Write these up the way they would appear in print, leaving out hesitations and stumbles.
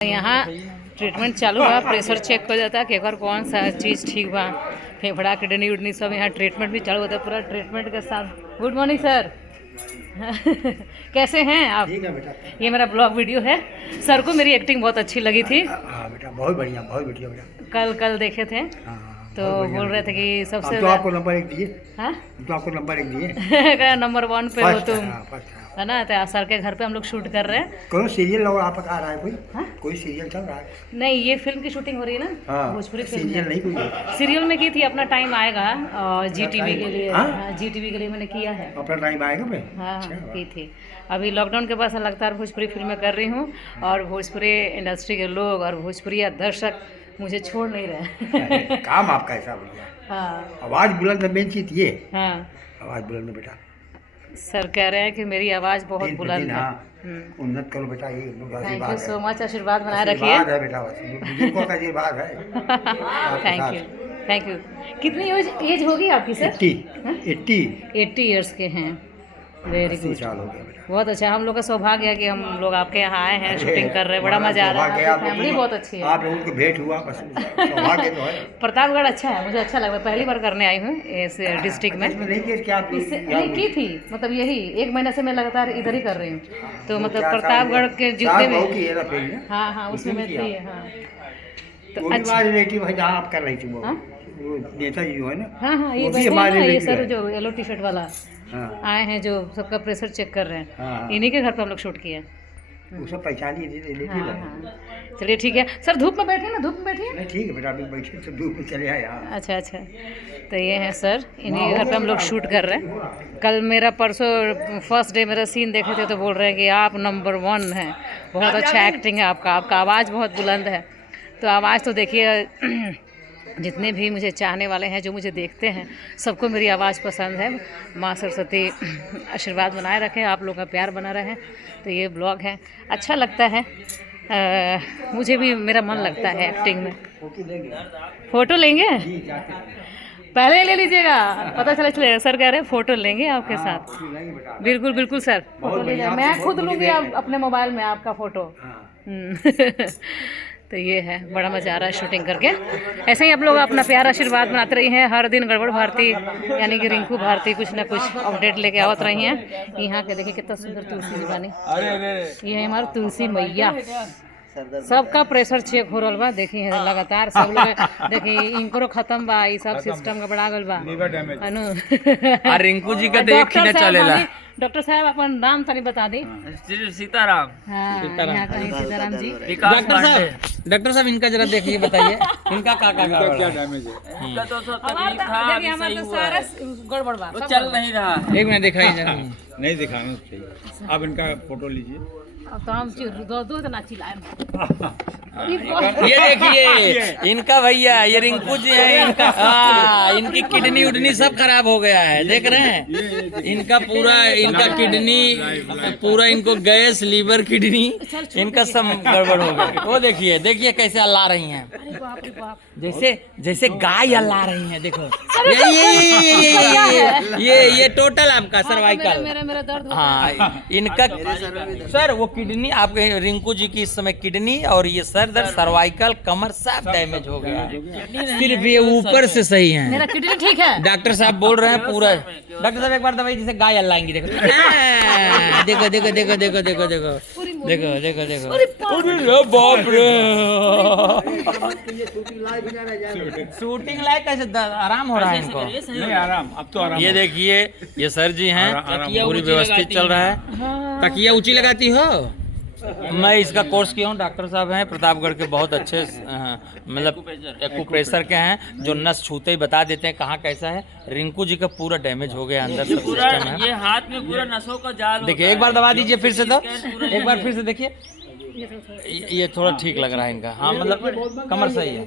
यहाँ ट्रीटमेंट चालू बा, प्रेशर चेक हो जाता है कि अगर कौन सा चीज़ ठीक बा, फेफड़ा किडनी उडनी सब यहाँ ट्रीटमेंट भी चालू होता है पूरा ट्रीटमेंट के साथ। Good morning sir. कैसे हैं आप? ठीक है बेटा। ये मेरा ब्लॉग वीडियो है। सर को मेरी एक्टिंग बहुत अच्छी लगी थी। हाँ बेटा, बहुत बढ़िया बेटा। कल देखे थे तो बोल रहे थे कि सबसे तो आपको नंबर 1 दिए। हाँ तो आपको नंबर 1 दिए। नंबर 1 पे हो तुम, फर्स्ट है ना। तो सर के घर पे हम लोग शूट कर रहे हैं। कौन सीरियल और आप आ रहा है हाँ? कोई सीरियल चल रहा है? नहीं, ये फिल्म की शूटिंग हो रही है ना। हाँ, भोजपुरी फिल्म सीरियल नहीं कोई। सीरियल में की थी, अपना टाइम आएगा जीटीवी के लिए। हाँ? हाँ, जीटीवी के लिए मैंने किया है। अपना टाइम आएगा मैं। हाँ अच्छा, की थी। अभी लॉकडाउन के बाद से लगातार भोजपुरी फिल्में कर रही हूँ और भोजपुरी इंडस्ट्री के लोग और भोजपुरी दर्शक मुझे छोड़ नहीं रहे। काम आपका ऐसा बढ़िया। हाँ आवाज़ बुलंद है, मेन चीज़ ये। हाँ, आवाज़ बुलंद है बेटा। सर कह रहे हैं कि मेरी आवाज़ बहुत बुलंद है। उन्नत करो बेटा, ये थैंक यू आशीर्वाद सो है। मच, आशीर्वाद बनाए रखिए। आशीर्वाद है बेटा, बुजुर्गों का आशीर्वाद है। Thank you. कितनी एज होगी आपकी सर? 80 ईयर्स के हैं। वेरी 80 गुड, साल हो गया बेटा। बहुत अच्छा। हम लोग का सौभाग्य है कि हम लोग आपके यहाँ आए हैं, शूटिंग कर रहे हैं। बड़ा मजा आ रहा है, फैमिली बहुत अच्छी है। आप लोगों को भेंट हुआ, बस सौभाग्य तो है। प्रतापगढ़ अच्छा है, मुझे अच्छा लगा। पहली बार करने आई हूँ इस डिस्ट्रिक्ट में। इसमें नहीं कि क्या इससे नहीं की थी, मतलब यही 1 महीने से मैं लगातार इधर ही कर रही हूँ। तो मतलब प्रतापगढ़ के जितने भी, हाँ हाँ उसमें मैं थी। हाँ तो अच्छा रिलेटिव है जहाँ आप कर रही थी, वो हाँ? वो नेताजी जो है ना। हाँ हाँ, ये वो भी बैठे हैं हमारे ना, ये relative सर है। जो येलो टी शर्ट वाला हाँ, आए हैं, जो सबका प्रेशर चेक कर रहे हैं। हाँ। इन्हीं के घर पे हम लोग शूट किए। वो सब पहचानिए रिलेटिव हाँ है। हाँ, चलिए ठीक है सर। धूप में बैठिए ना, धूप में बैठिए। नहीं ठीक है बेटा, अभी बैठे तो धूप में चले आए यहाँ। अच्छा अच्छा, तो ये है सर, इन्हीं के घर पे हम लोग शूट कर रहे हैं। कल मेरा परसों फर्स्ट डे मेरा सीन देखे थे तो बोल रहे हैं कि आप नंबर 1 हैं, बहुत अच्छा एक्टिंग है आपका आवाज़ बहुत बुलंद है। तो आवाज़ तो देखिए, जितने भी मुझे चाहने वाले हैं, जो मुझे देखते हैं, सबको मेरी आवाज़ पसंद है। माँ सरस्वती आशीर्वाद बनाए रखें, आप लोगों का प्यार बना रहे। तो ये ब्लॉग है, अच्छा लगता है। मुझे भी मेरा मन लगता है एक्टिंग में। फ़ोटो लेंगे? पहले ले लीजिएगा, पता चला सर कह रहे हैं फ़ोटो लेंगे आपके साथ। बिल्कुल बिल्कुल सर, फ़ोटो लीजिए। मैं खुद लूँगी अपने मोबाइल में आपका फ़ोटो। तो ये है, बड़ा मज़ा आ रहा है शूटिंग करके। ऐसे ही आप लोग अपना प्यार आशीर्वाद बनाते रही हैं। हर दिन गड़बड़ भारती यानी कि रिंकू भारती कुछ ना कुछ अपडेट लेके आवत रही हैं। यहाँ के देखिए कितना सुंदर तुलसी जी बानी। ये है हमारी तुलसी मैया। सबका प्रेशर चेक हो रहा बा, देखिए लगातार सब लोग देखिए। इनको खत्म बा, ये सब सिस्टम का बड़ा गल बा। रिंकू जी का तो एक ही चलेला। डॉक्टर साहब अपन नाम तनी बता दी। सीताराम। हाँ, यहाँ का सीताराम जी। डॉक्टर साहब इनका जरा देखिए, बताइए इनका क्या डैमेज है? हमारा तो सारा गड़बड़ बा, सब चल नहीं रहा। एक मिनट दिखाइए जरा। नहीं दिखाना चाहिए। आप इनका फोटो लीजिए। अब तो हम दो तो ना चिल्लाए। ये देखिए इनका भैया, ये रिंकू जी है। इनका इनकी किडनी उडनी सब खराब हो गया है, देख रहे हैं। इनका किडनी पूरा, इनको गैस, लीवर, किडनी, इनका सब गड़बड़ हो गया। वो देखिए कैसे अल्ला रही हैं, जैसे गाय अल्ला रही हैं। देखो ये टोटल आपका सर्वाइकल। मेरा दर्द। हाँ, इनका सर वो किडनी आपके रिंकू जी की इस समय किडनी और ये सर दर्द, सर्वाइकल, कमर सब डैमेज हो गया है। सिर्फ ये ऊपर से सही है। मेरा किडनी ठीक है। डॉक्टर साहब बोल रहे हैं पूरा। डॉक्टर साहब एक बार दवाई जैसे गाय अल्लाएंगी। देखो देखो बाप रे। शूटिंग लायक कैसे आराम हो रहा है इनको? नहीं आराम, अब तो आराम। ये देखिए, ये सर जी हैं, पूरी व्यवस्थित चल रहा है। तकिया ऊंची लगाती हो? मैं इसका कोर्स किया हूँ। डॉक्टर साहब हैं प्रतापगढ़ के, बहुत अच्छे मतलब एक्यूप्रेशर के हैं, जो नस छूते ही बता देते हैं कहाँ कैसा है। रिंकू जी का पूरा डैमेज हो गया अंदर, सब सिस्टम है। ये हाथ में पूरा नसों का जाल। देखिए एक बार दबा दीजिए फिर से, तो एक बार फिर से देखिए। ये थोड़ा ठीक लग रहा है इनका। हाँ मतलब कमर सही है,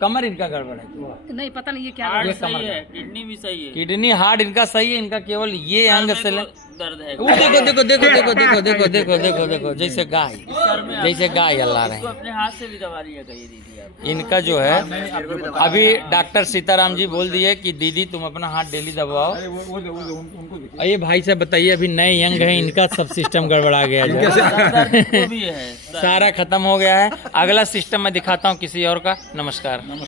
कमर इनका गड़बड़ है। नहीं पता नहीं ये क्या हार्ट सही है, किडनी भी सही है। किडनी हार्ट इनका सही है, इनका केवल ये अंग से दर्द है। देखो जैसे गाय अल्लाह रहे हैं। अपने हाथ से भी दवा लिया करिए दीदी आप। इनका जो है अभी डॉक्टर सीताराम जी बोल दिए कि दीदी तुम अपना हाथ डेली दबाओ। ये भाई साहब बताइए, अभी नए यंग हैं, इनका सब सिस्टम गड़बड़ा गया। भी है है सारा खत्म हो गया है। अगला सिस्टम मैं दिखाता हूँ किसी और का। नमस्कार।